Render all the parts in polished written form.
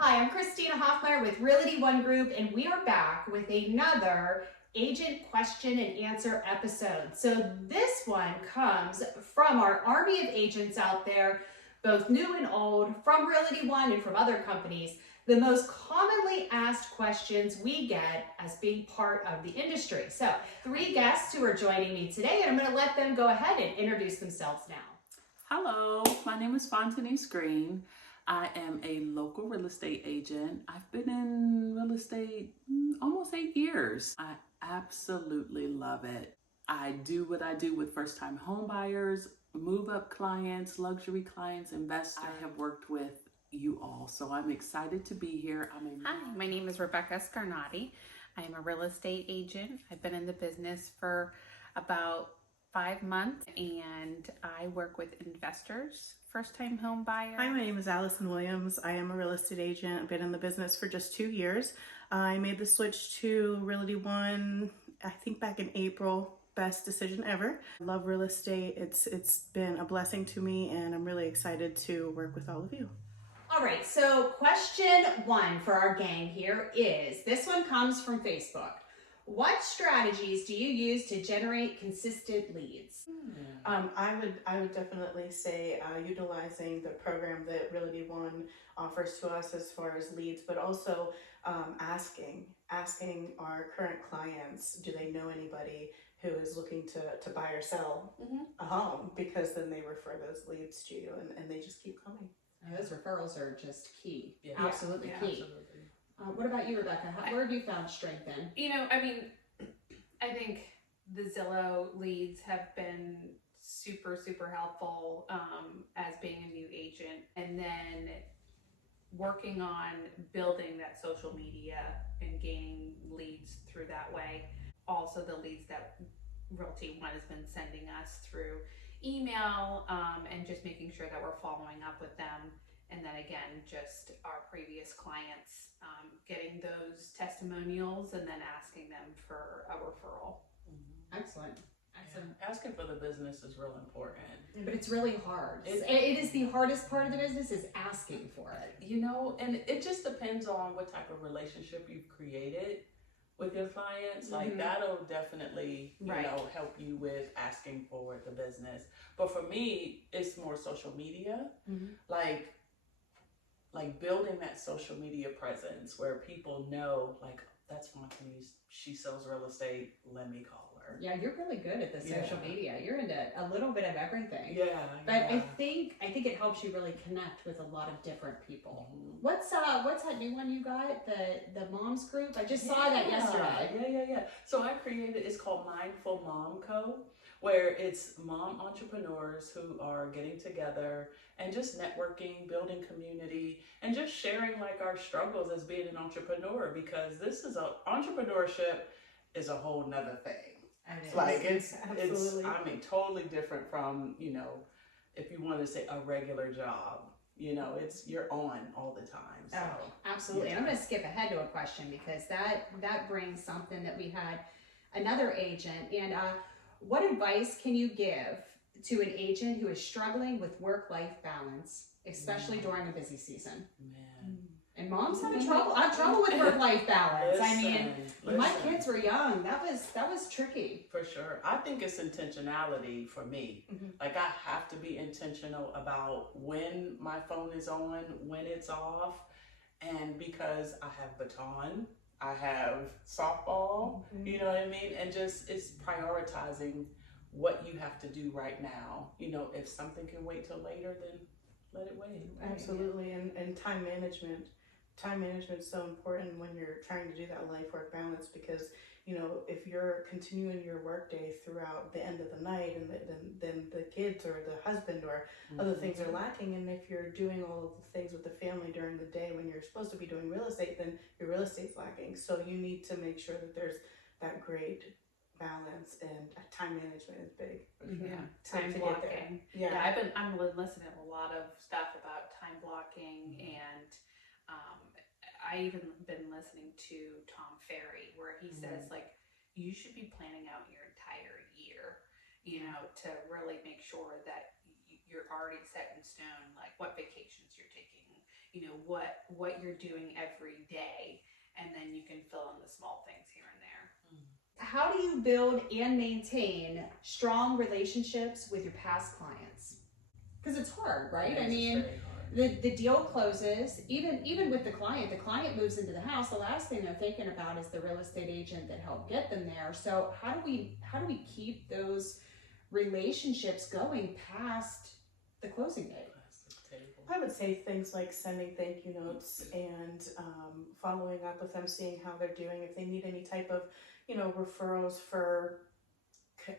Hi, I'm Christina Hoffmeyer with Realty One Group, and we are back with another agent question and answer episode. So this one comes from our army of agents out there, both new and old, from Realty One and from other companies. The most commonly asked questions we get as being part of the industry. So 3 guests who are joining me today, and I'm going to let them go ahead and introduce themselves now. Hello, my name is Fontanese Green. I am a local real estate agent. I've been in real estate almost 8 years. I absolutely love it. I do what I do with first-time home buyers, move-up clients, luxury clients, investors. I have worked with you all, so I'm excited to be here. Hi, my name is Rebecca Scarnati. I am a real estate agent. I've been in the business for about 5 months, and I work with investors, first-time home buyers. Hi, my name is Allison Williams. I am a real estate agent. I've been in the business for just 2 years. I made the switch to Realty One, I think back in April. Best decision ever. Love real estate. It's been a blessing to me, and I'm really excited to work with all of you. All right, so question 1 for our gang here is, this one comes from Facebook. What strategies do you use to generate consistent leads? I would definitely say utilizing the program that Realty One offers to us as far as leads, but also asking our current clients, do they know anybody who is looking to buy or sell a home, because then they refer those leads to you, and they just keep coming. Those referrals are just key. Yeah. Absolutely Yeah, key. absolutely. What about you, Rebecca? Where have you found strength in? I think the Zillow leads have been super helpful as being a new agent, and then working on building that social media and gaining leads through that way. Also, the leads that Realty One has been sending us through email, and just making sure that we're following up with them. And then again, just our previous clients, getting those testimonials and then asking them for a referral. Excellent. Yeah. Asking for the business is real important. But it's really hard. It is the hardest part of the business, is asking for it. You know, and it just depends on what type of relationship you've created with your clients. Like that'll definitely, you know, help you with asking for the business. But for me, it's more social media. Like building that social media presence where people know, like, that's Fontanese, she sells real estate, let me call her. Yeah, you're really good at the social media. You're into a little bit of everything. Yeah. But I think it helps you really connect with a lot of different people. What's that new one you got? The moms group? I just saw that yesterday. Yeah. So I created, it's called Mindful Mom Co., where it's mom entrepreneurs who are getting together and just networking, building community, and just sharing like our struggles as being an entrepreneur, because entrepreneurship is a whole nother thing. Like it's totally different from, you know, if you want to say a regular job, you know, you're on all the time. So, oh, absolutely. And I'm going to skip ahead to a question, because that brings something that we had another agent. And what advice can you give to an agent who is struggling with work-life balance, especially during a busy season? Man. And moms have trouble with work-life balance. Listen, my kids were young. That was tricky. For sure. I think it's intentionality for me. Like I have to be intentional about when my phone is on, when it's off, and because I have baton, I have softball, you know what I mean? And just, it's prioritizing what you have to do right now. You know, if something can wait till later, then let it wait. Absolutely. And time management. Time management is so important when you're trying to do that life-work balance, because, you know, if you're continuing your workday throughout the end of the night, and then the kids or the husband or other things are lacking, and if you're doing all of the things with the family during the day when you're supposed to be doing real estate, then your real estate's lacking. So you need to make sure that there's that great balance, and time management is big. Time blocking. I'm listening to a lot of stuff about time blocking, and I even been listening to Tom Ferry, where he says, like, you should be planning out your entire year, you know, to really make sure that you're already set in stone, like what vacations you're taking, what you're doing every day, and then you can fill in the small things here and there. How do you build and maintain strong relationships with your past clients? Because it's hard, right? I mean, the deal closes, even with the client moves into the house. The last thing they're thinking about is the real estate agent that helped get them there. So how do we keep those relationships going past the closing date? I would say things like sending thank you notes and following up with them, seeing how they're doing, if they need any type of, referrals for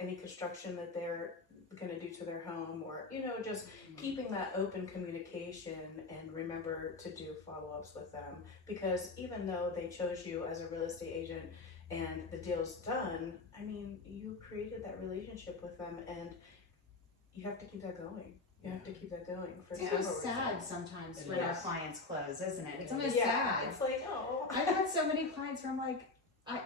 any construction that they're going to do to their home, or, just keeping that open communication, and remember to do follow-ups with them, because even though they chose you as a real estate agent and the deal's done, I mean, you created that relationship with them, and you have to keep that going. You have to keep that going for It's several almost sad reasons. sometimes It when our is. clients close, isn't it? It's almost Yeah, sad. it's like, oh. I've had so many clients where I'm like,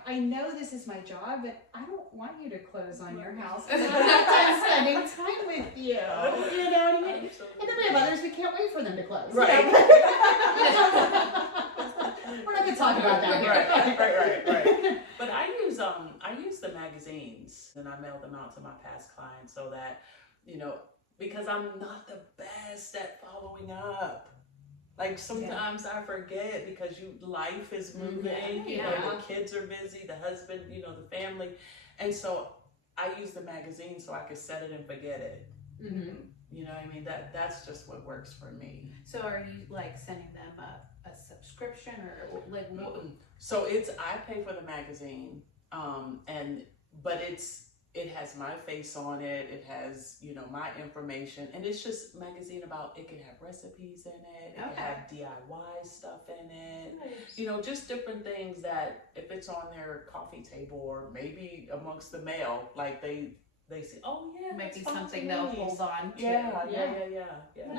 I know this is my job, but I don't want you to close on your house. I'm done spending time with you. You know what I mean? And then we have others, we can't wait for them to close. Right. We're not going to talk about that here. Right. But I use the magazines, and I mail them out to my past clients so that, because I'm not the best at following up. Like sometimes I forget because life is moving, the kids are busy, the husband, the family. And so I use the magazine so I could set it and forget it. Mm-hmm. You know what I mean? That's just what works for me. So are you like sending them a subscription, or like what? So I pay for the magazine, but it has my face on it. It has, my information, and it's just a magazine it can have recipes in it. It can have DIY stuff in it. Nice. Just different things that if it's on their coffee table or maybe amongst the mail, like they say, oh yeah, Might be that's something they'll nice. hold on to. Yeah.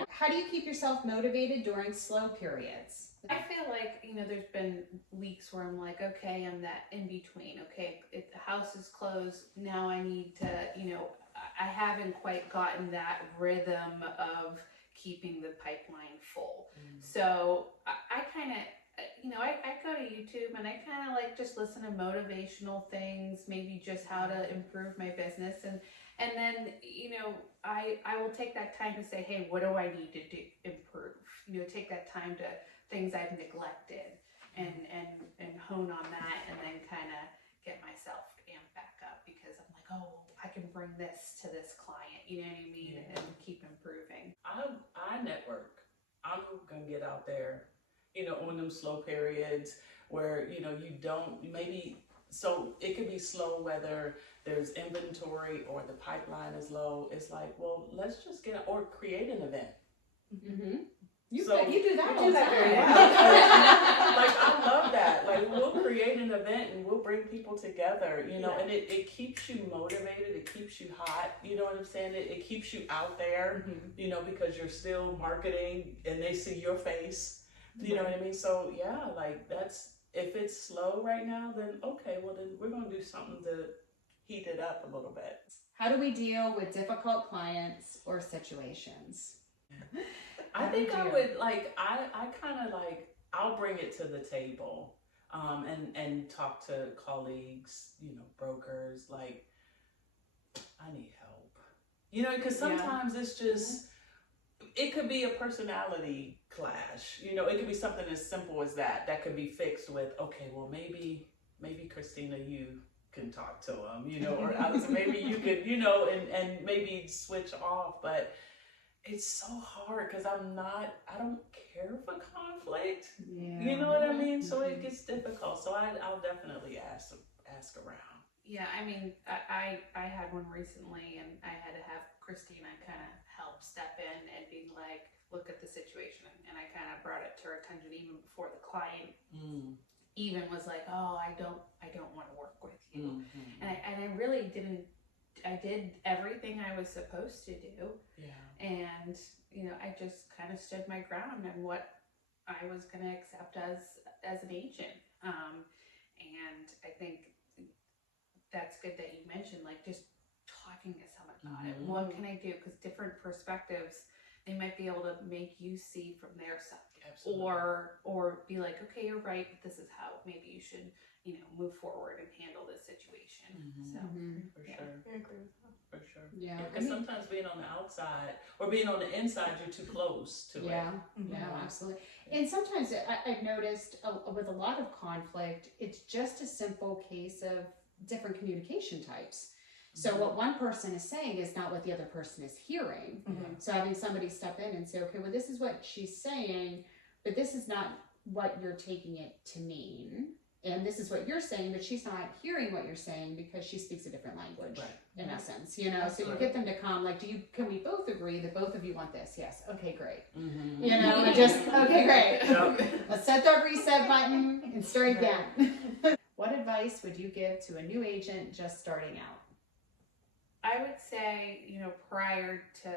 How do you keep yourself motivated during slow periods? I feel like, there's been weeks where I'm like, okay, I'm that in between. Okay, if the house is closed, now I need to, I haven't quite gotten that rhythm of keeping the pipeline full. So I kind of, I go to YouTube and I kind of like just listen to motivational things, maybe just how to improve my business. And then, I will take that time to say, hey, what do I need to improve? Take that time to things I've neglected and hone on that, and then kind of get myself amped back up, because I'm like, oh, I can bring this to this client, you know what I mean? And keep improving. I network. I'm gonna get out there, on them slow periods where, you don't so it could be slow whether there's inventory or the pipeline is low. It's like, well, let's just or create an event. Mm-hmm. You do that You all do the that very time. well. Like, I love that. Like, we'll create an event and we'll bring people together, and it keeps you motivated. It keeps you hot. You know what I'm saying? It keeps you out there, because you're still marketing and they see your face. You know what I mean? So, yeah, like if it's slow right now, then okay, well, then we're going to do something to heat it up a little bit. How do we deal with difficult clients or situations? I think I would I kind of I'll bring it to the table, and talk to colleagues, brokers, like, I need help, because sometimes it's just, it could be a personality clash, it could be something as simple as that could be fixed with, okay, well, maybe Christina, you can talk to him, or Alex, maybe you could, and maybe switch off, but it's so hard because I don't care for conflict. Yeah. You know what I mean? So it gets difficult. So I'll definitely ask around. Yeah, I mean, I had one recently, and I had to have Christina kind of help step in and be like, look at the situation. And I kind of brought it to her attention even before the client even was like, oh, I don't want to work with you. And I really didn't. I did everything I was supposed to do. Yeah. And, I just kind of stood my ground on what I was going to accept as an agent. And I think that's good that you mentioned, like, just talking to someone about it. What can I do? Because different perspectives they might be able to make you see from their side. Absolutely. Or be like, okay, you're right, but this is how maybe you should, move forward and handle this situation. So For yeah. sure. I agree with that. For sure. Yeah. Because sometimes being on the outside or being on the inside, you're too close to it. Yeah, absolutely. And sometimes I've noticed with a lot of conflict, it's just a simple case of different communication types. So what one person is saying is not what the other person is hearing. So having somebody step in and say, okay, well, this is what she's saying, but this is not what you're taking it to mean. And this is what you're saying, but she's not hearing what you're saying because she speaks a different language, in essence, So you get them to come, like, can we both agree that both of you want this? Yes. Okay, great. And just, okay, great. Let's set that reset button and start again. What advice would you give to a new agent just starting out? I would say, prior to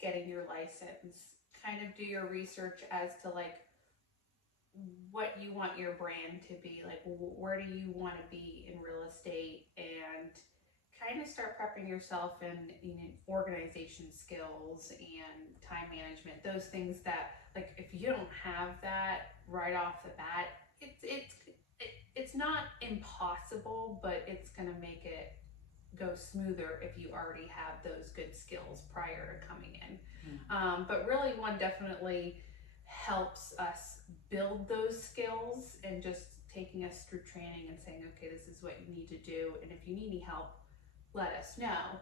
getting your license, kind of do your research as to like what you want your brand to be, like where do you want to be in real estate, and kind of start prepping yourself in organization skills and time management, those things that, like, if you don't have that right off the bat, it's not impossible, but it's going to make it go smoother if you already have those good skills prior to coming in. But really, one definitely helps us build those skills, and just taking us through training and saying, okay, this is what you need to do, and if you need any help, let us know.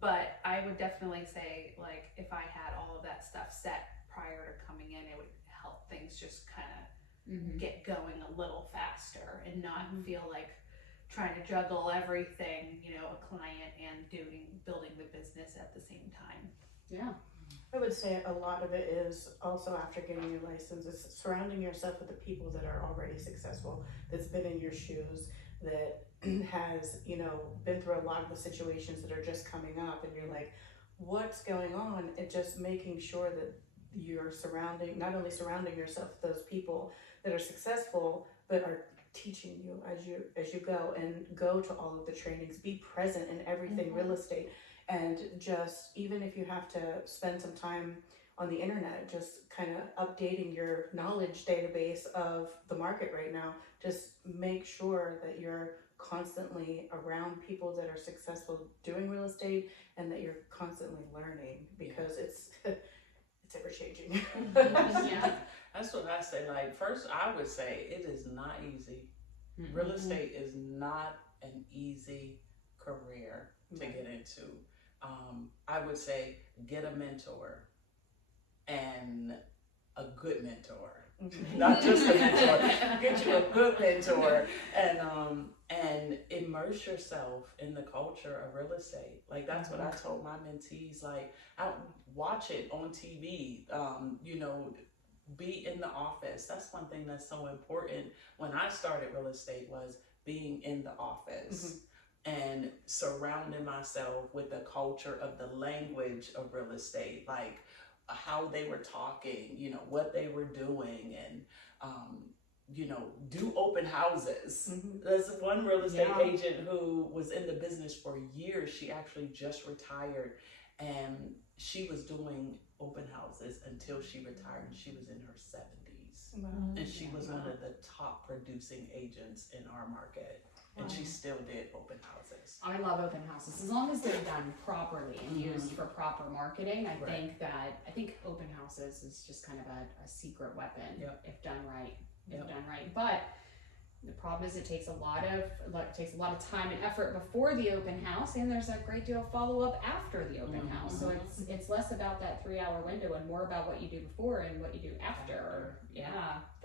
But I would definitely say, like, if I had all of that stuff set prior to coming in, it would help things just kind of get going a little faster and not feel like trying to juggle everything, a client and building the business at the same time. Yeah. I would say a lot of it is also, after getting your license, is surrounding yourself with the people that are already successful, that's been in your shoes, that has, been through a lot of the situations that are just coming up, and you're like, what's going on? And just making sure that you're not only surrounding yourself with those people that are successful, but are teaching you as you go, and go to all of the trainings, be present in everything real estate. And just, even if you have to spend some time on the internet, just kind of updating your knowledge database of the market right now, just make sure that you're constantly around people that are successful doing real estate, and that you're constantly learning, because it's ever changing. Yeah. That's what I say. Like, first, I would say it is not easy. Real estate is not an easy career to get into. I would say get a mentor, and a good mentor. Not just a mentor. Get you a good mentor, and immerse yourself in the culture of real estate. Like, that's what I told my mentees. Like, I don't watch it on TV. Be in the office. That's one thing that's so important. When I started real estate, was being in the office. And surrounding myself with the culture of the language of real estate, like how they were talking, what they were doing, and do open houses. There's one real estate agent who was in the business for years. She actually just retired, and she was doing open houses until she retired, and she was in her 70s. And she was one of the top producing agents in our market. And she still did open houses. I love open houses, as long as they're done properly and used for proper marketing. I think open houses is just kind of a secret weapon if done right. But the problem is, it takes a lot of time and effort before the open house, and there's a great deal of follow up after the open house. So it's less about that 3-hour window and more about what you do before and what you do after.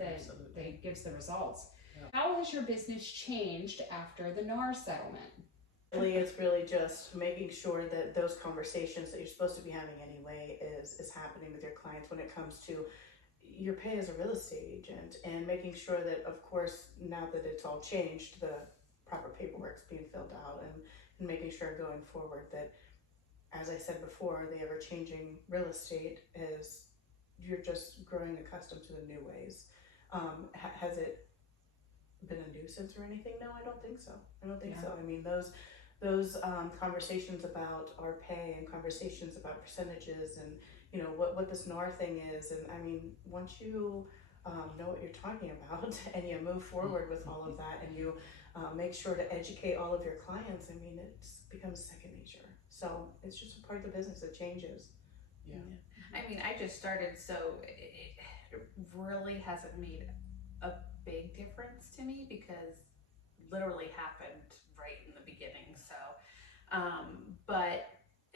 That gives the results. How has your business changed after the NAR settlement? It's really just making sure that those conversations that you're supposed to be having anyway is happening with your clients when it comes to your pay as a real estate agent, and making sure that, of course, now that it's all changed, the proper paperwork's being filled out, and making sure going forward that, as I said before, the ever-changing real estate is, you're just growing accustomed to the new ways. Has it been a nuisance or anything? No, I don't think so. I mean, those conversations about our pay, and conversations about percentages, and you know, what this NAR thing is. And I mean, once you know what you're talking about and you move forward with all of that, and you make sure to educate all of your clients, I mean, it becomes second nature. So it's just a part of the business. It changes. Yeah. I mean, I just started, so it really hasn't made a big difference to me because literally happened right in the beginning. So, but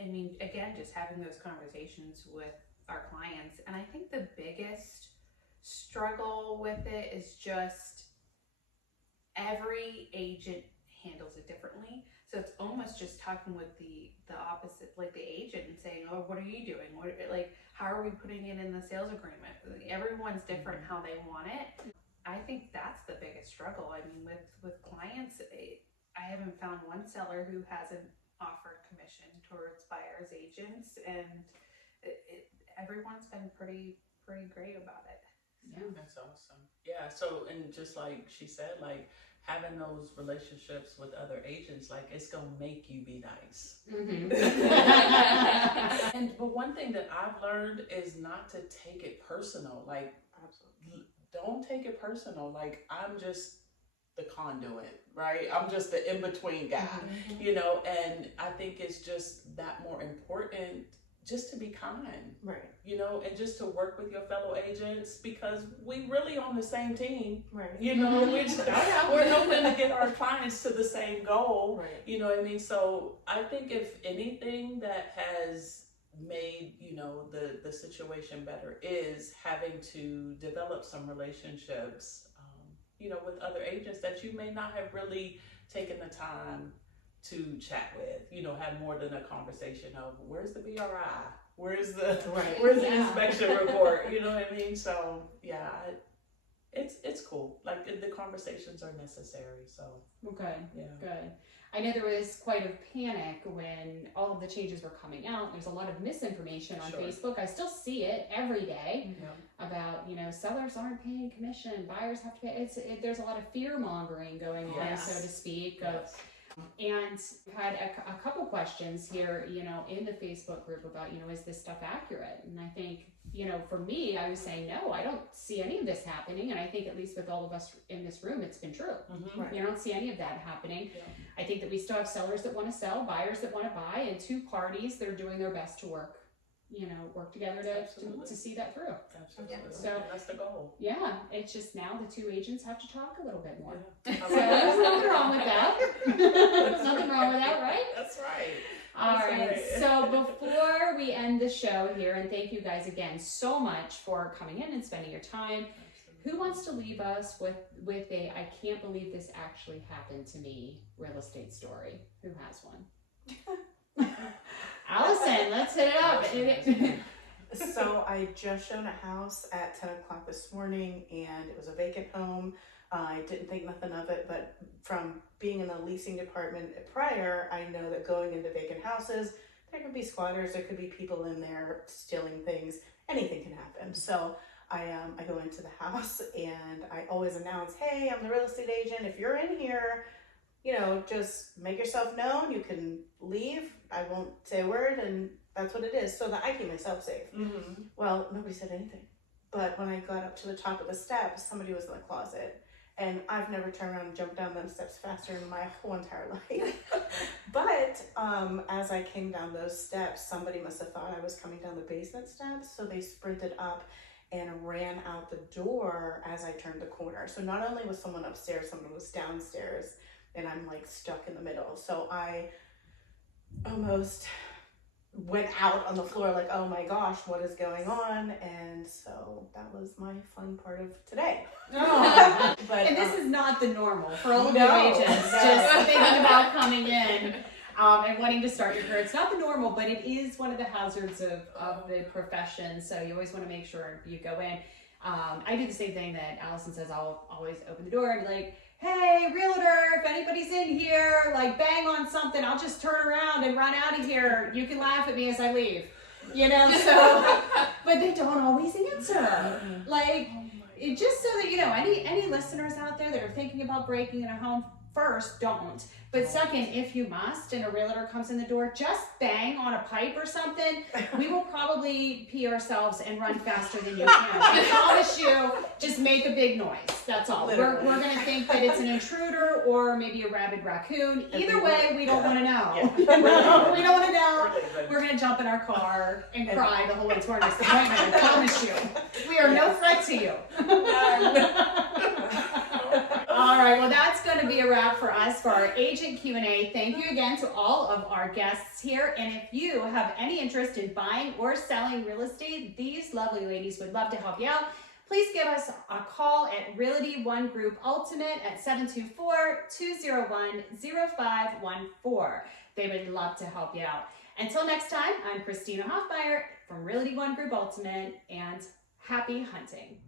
I mean, again, just having those conversations with our clients. And I think the biggest struggle with it is just every agent handles it differently. So it's almost just talking with the opposite, like the agent, and saying, oh, what are you doing? What, like, how are we putting it in the sales agreement? Everyone's different how they want it. I think that's the biggest struggle. I mean, with clients, I haven't found one seller who hasn't offered commission towards buyers agents, and everyone's been pretty great about it. Yeah, that's awesome. Yeah, so, and just like she said, like having those relationships with other agents, like it's gonna make you be nice. But one thing that I've learned is not to take it personal. Like, absolutely, don't take it personal. Like, I'm just the conduit, right? I'm just the in-between guy, you know, and I think it's just that more important just to be kind, right? You know, and just to work with your fellow agents, because we really on the same team, right? You know, we're hoping to get our clients to the same goal, right? You know what I mean? So I think if anything that has made, you know, the situation better is having to develop some relationships, you know, with other agents that you may not have really taken the time to chat with, you know, have more than a conversation of where's the BRI, where's the inspection report, you know what I mean? So yeah, it's cool. Like the conversations are necessary. So good. I know there was quite a panic when all of the changes were coming out. There's a lot of misinformation on Facebook. I still see it every day about, you know, sellers aren't paying commission, buyers have to pay. There's a lot of fear mongering going on, so to speak. And had a couple questions here, you know, in the Facebook group about, you know, is this stuff accurate? And I think, you know, for me, I was saying, no, I don't see any of this happening. And I think at least with all of us in this room, it's been true. You don't see any of that happening. I think that we still have sellers that want to sell, buyers that want to buy, and two parties that are doing their best to work together to see that through. Absolutely. So that's the goal. Yeah, it's just now the two agents have to talk a little bit more. So there's nothing wrong with that. There's nothing wrong with that, right? That's right. All right. So before we end the show here, and thank you guys again so much for coming in and spending your time. Who wants to leave us with a I can't believe this actually happened to me real estate story? Who has one? Allison, let's hit it up. So I just shown a house at 10 o'clock this morning, and it was a vacant home. I didn't think nothing of it, but from being in the leasing department prior, I know that going into vacant houses, there could be squatters, there could be people in there stealing things, anything can happen. So I go into the house, and I always announce, hey, I'm the real estate agent. If you're in here, you know, just make yourself known. You can leave. I won't say a word, and that's what it is, so that I keep myself safe. Well, nobody said anything. But when I got up to the top of the steps, somebody was in the closet. And I've never turned around and jumped down them steps faster in my whole entire life. But as I came down those steps, somebody must have thought I was coming down the basement steps. So they sprinted up and ran out the door as I turned the corner. So not only was someone upstairs, someone was downstairs, and I'm like stuck in the middle. So I almost went out on the floor like, oh my gosh, what is going on? And so that was my fun part of today. But and this is not the normal for all of you agents just thinking about coming in and wanting to start your career. It's not the normal, but it is one of the hazards of the profession. So you always want to make sure you go in. I do the same thing that Allison says. I'll always open the door and be like, hey, realtor, if anybody's in here, like bang on something, I'll just turn around and run out of here. You can laugh at me as I leave, you know, so, but they don't always answer. Like, just so that, you know, any listeners out there that are thinking about breaking in a home, first, don't. But second, if you must and a realtor comes in the door, just bang on a pipe or something. We will probably pee ourselves and run faster than you can. I promise you, just make a big noise. That's all. We're going to think that it's an intruder or maybe a rabid raccoon. Either way, we don't want to know. Yeah. We don't want to know. We're going to jump in our car and cry the whole way to our next appointment. I promise you. We are no threat to you. All right, well, that's going to be a wrap for us for our agent Q&A. Thank you again to all of our guests here. And if you have any interest in buying or selling real estate, these lovely ladies would love to help you out. Please give us a call at Realty One Group Ultimate at 724-201-0514. They would love to help you out. Until next time, I'm Christina Hoffmeyer from Realty One Group Ultimate, and happy hunting.